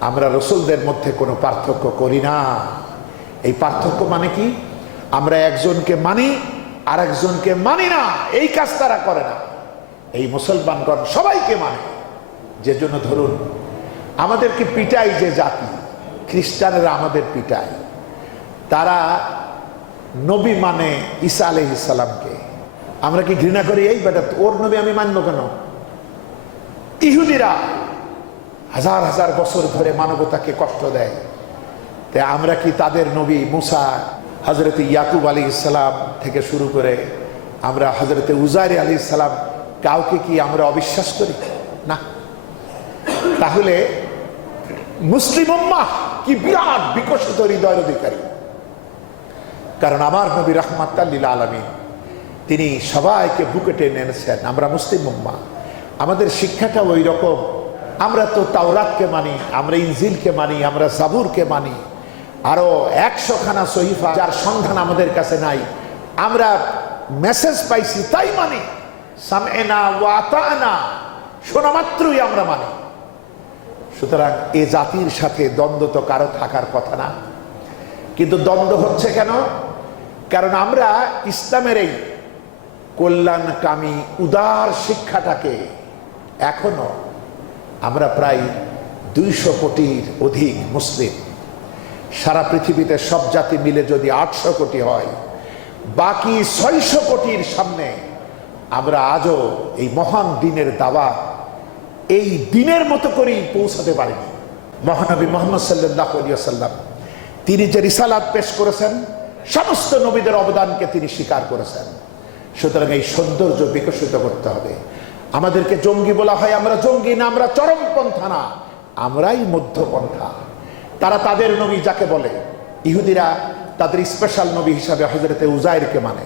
আমরা রসুলদের মধ্যে কোনো পার্থক্য করি না। এই পার্থক্য মানে কি? আমরা একজনকে মানি আর একজনকে মানি না। এই কাজ তারা করে না। এই মুসলমানগণ সবাইকে মানে। যে জন্য ধরুন, আমাদেরকে পিটাই যে জাতি, খ্রিস্টানেরা আমাদের পিটায়। তারা নবী মানে ঈসা আলহ ইসালামকে আমরা কি ঘৃণা করি? এই বেটা, ওর নবী আমি মানব কেন? ইহুদিরা হাজার হাজার বছর ধরে মানবতাকে কষ্ট দেয়। তাই আমরা কি তাদের নবী মুসা হজরত ইয়াকুব আলী ইসলাম থেকে শুরু করে আমরা হজরতে উজাইর আলী ইসলাম কাউকে কি আমরা অবিশ্বাস করি? না। তাহলে মুসলিম কি বিরাট বিকশিত হৃদয়ের অধিকারী। কারণ আমার নবী রহমাত্তাল্লিল আলমী তিনি সবাইকে বুকে টেনে এনেছেন, আমরা মুসলিম উম্মা আমাদের শিক্ষাটা ওই রকম আমরা তো তাওরাতকে মানি, আমরা ইনজিলকে মানি, আমরা সাবুরকে মানি। আরও একশো খানা সহিফা যার সন্ধান আমাদের কাছে নাই। আমরা মেসেজ পাইছি, তাই মানি। সামেনা ওয়াতানা শোনা মাত্রই আমরা মানি। সুতরাং এ জাতির সাথে দ্বন্দ্ব তো কারও থাকার কথা না। কিন্তু দ্বন্দ্ব হচ্ছে কেন? কারণ আমরা ইসলামের এই কল্যাণকামী, উদার শিক্ষাটাকে এখনও আমরা প্রায় দুইশো কোটির অধিক মুসলিম। সারা পৃথিবীতে সব জাতি মিলে যদি আটশো কোটি হয়, বাকি ছয়শো কোটির সামনে আমরা আজও এই মহান দিনের দাওয়া এই দিনের মতো করেই পৌঁছাতে পারিনি। মহানবী মোহাম্মদ সাল্লাহ সাল্লাম তিনি যে রিসালাত পেশ করেছেন, সমস্ত নবীদের অবদানকে তিনি স্বীকার করেছেন। সুতরাং এই সৌন্দর্য বিকশিত করতে হবে। আমাদেরকে জঙ্গি বলা হয়, আমরা জঙ্গি না, আমরা চরমপন্থা না, আমরাই মধ্যপন্থা। তারা তাদের নবী যাকে বলে? ইহুদিরা তাদের স্পেশাল নবী হিসাবে হজরতে উজাইরকে মানে।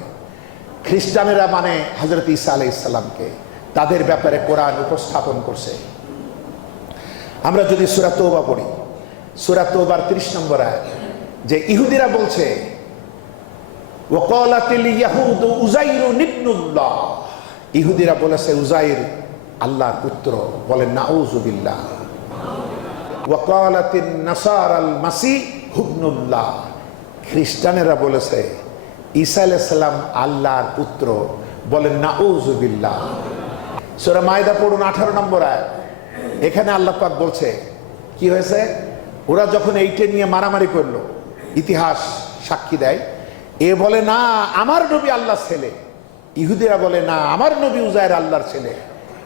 খ্রিস্টানেরা মানে হজরত ইসা আলাই ইসলামকে তাদের ব্যাপারে কোরআন উপস্থাপন করছে। আমরা যদি সুরাতৌবা পড়ি সুরাতৌবার ত্রিশ নম্বর আয় যে ইহুদিরা বলছে ওকলাতিল ইয়াহুদ উজাইরু নিবনুল্লাহ ইহুদিরা বলেছে উজাইর আল্লাহর পুত্র বলেন নাউজুবিল্লাহ ওয়াকালাতিন নাসার আল মাসি হুবনুল্লাহ। খ্রিস্টানেরা বলেছে ঈসা আলাইসাল্লাম আল্লাহর পুত্র বলেন নাউজুবিল্লাহ সোরা মায়দা পড়ুন আঠারো নম্বর আয় এখানে আল্লাহ পাক বলছে, কি হয়েছে? ওরা যখন এইটে নিয়ে মারামারি করল, ইতিহাস সাক্ষী দেয়, এ বলে, না, আমার নবী আল্লাহ ছেলে। ইহুদিরা বলে, না, আমার নবী উজায়ের আল্লাহর ছেলে।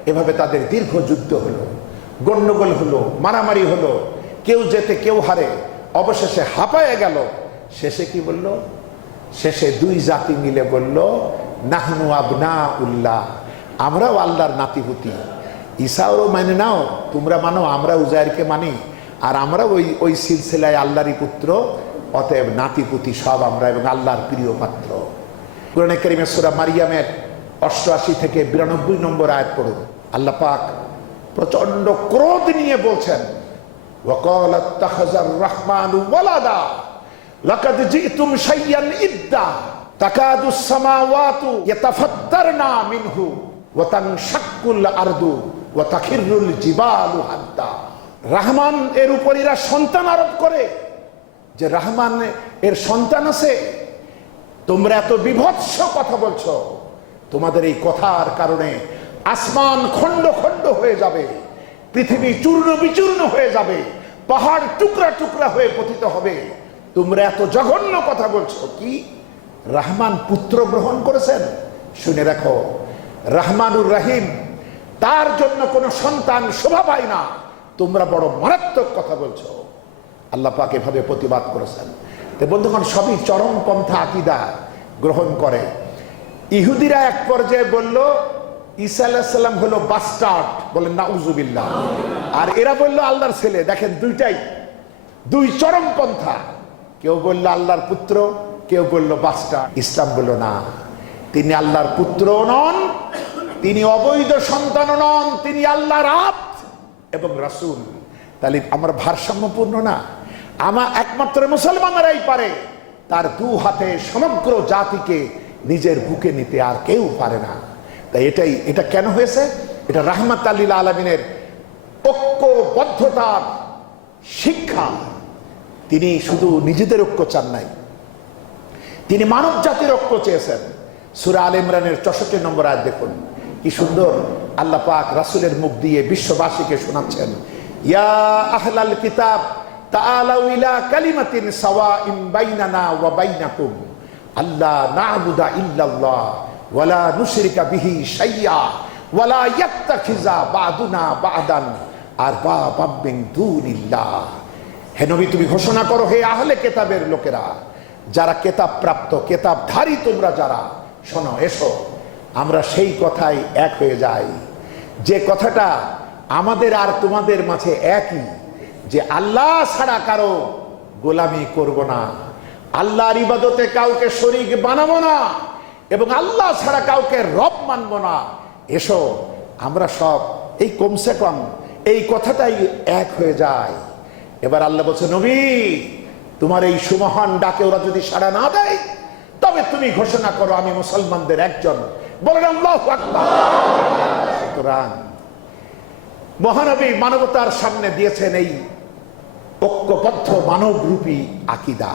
এভাবে তাদের দীর্ঘ যুদ্ধ হলো গন্ডগোল হলো, মারামারি হলো। কেউ যেতে কেউ হারে, অবশেষে হাঁপায়ে গেল। শেষে কি বলল? শেষে দুই জাতি মিলে বলল, নাহনু আবনা উল্লাহ আমরাও আল্লাহর নাতিপুতি। ঈশাওরও মানে নাও, তোমরা মানো, আমরা উজায়েরকে মানি। আর আমরা ওই ওই সিলসিলায় আল্লাহরই পুত্র, অতএব নাতিপুতি সব আমরা এবং আল্লাহর প্রিয় পাত্র। কোরআনে করিমের সুরা মারিয়ামের অষ্টআশি থেকে বিরানব্বই নম্বর আয়াত পড়ুন আল্লাহ পাক প্রচন্ড ক্রোধ নিয়ে বলছেন وقال اتخذ الرحمن ولدا لقد جئتم شيئا إدا تكاد السماوات يتفطرن منه وتنشق الأرض وتخر الجبال هدا রহমান এর উপর এরা সন্তান আরোপ করে যে রহমান এর সন্তান আছে তোমরা এত বিভৎস কথা বলছো। তোমাদের এই কথার কারণে আসমান খণ্ড খণ্ড হয়ে যাবে, পৃথিবী চূর্ণ বিচূর্ণ হয়ে যাবে, পাহাড় টুকরা টুকরা হয়ে পতিত হবে। তোমরা এত জঘন্য কথা বলছো, কি? রহমান পুত্র গ্রহণ করেছেন? শুনে রাখো, রহমানুর রাহিম, তার জন্য কোনো সন্তান শোভা পায় না। তোমরা বড় মারাত্মক কথা বলছো। আল্লাহ এভাবে প্রতিবাদ করেছেন। তো বন্ধুগণ, সবই চরমপন্থা আকিদা গ্রহণ করে। ইহুদিরা এক পর্যায়ে বলল, ঈসা আলাহিসাল্লাম হলো বাস্টার্ড বলেন না উজুবিল্লাহ আর এরা বলল, আল্লাহর ছেলে। দেখেন, দুইটাই। দুই চরমপন্থা কেউ বলল, আল্লাহর পুত্র। কেউ বলল বাস্টার্ড ইসলাম বলল, না। তিনি আল্লাহর পুত্র নন, তিনি অবৈধ সন্তান নন, তিনি আল্লাহর আপ এবং রাসূল। তাহলে আমার ভারসাম্যপূর্ণ না? আমার একমাত্র মুসলমানেরাই পারে, তার দু হাতে সমগ্র জাতিকে নিজের বুকে নিতে আর কেউ পারে না। তাই এটাই, এটা কেন হয়েছে? এটা রাহমাত আল্লিল আলমিনের ঐক্যবদ্ধতার শিক্ষা। তিনি শুধু নিজেদের ঐক্য চান নাই, তিনি মানব জাতির ঐক্য চেয়েছেন। সুরা আল ইমরানের চৌষট্টি নম্বর আয় দেখুন, কি সুন্দর আল্লাহ পাক রাসুলের মুখ দিয়ে বিশ্ববাসীকে শোনাচ্ছেন, ইয়া আহলাল কিতাব তাআলাউ ইলা কালিমাতিন সাওয়াইন বাইনানা ওয়া আল্লাহ না'বুদা ইল্লাল্লাহ ওয়ালা নুশরিকা আরবাবাম মিন দুনিল্লাহ। হে নবী, তুমি ঘোষণা করো, হে আহলে কেতাবের লোকেরা, যারা কেতাব প্রাপ্ত, কেতাবধারী তোমরা যারা, শোনো, এসো। আমরা সেই কথাই এক হয়ে যাই। যে কথাটা আমাদের আর তোমাদের মাঝে একই যে আল্লাহ ছাড়া কারও গোলামি করব না। আল্লাহর ইবাদতে কাউকে শরিক বানাবো না এবং আল্লাহ ছাড়া কাউকে রব মানব না। এসো, আমরা সব এই কমসে কম এই কথাটাই এক হয়ে যায় এবার আল্লাহ বলছে, নবী, তোমার এই সুমহান ডাকে ওরা যদি সাড়া না দেয়, তবে তুমি ঘোষণা করো আমি মুসলমানদের একজন। বলেন সুতরাং মহানবী মানবতার সামনে দিয়েছেন এই ঐক্যবদ্ধ মানবরূপী আকিদা।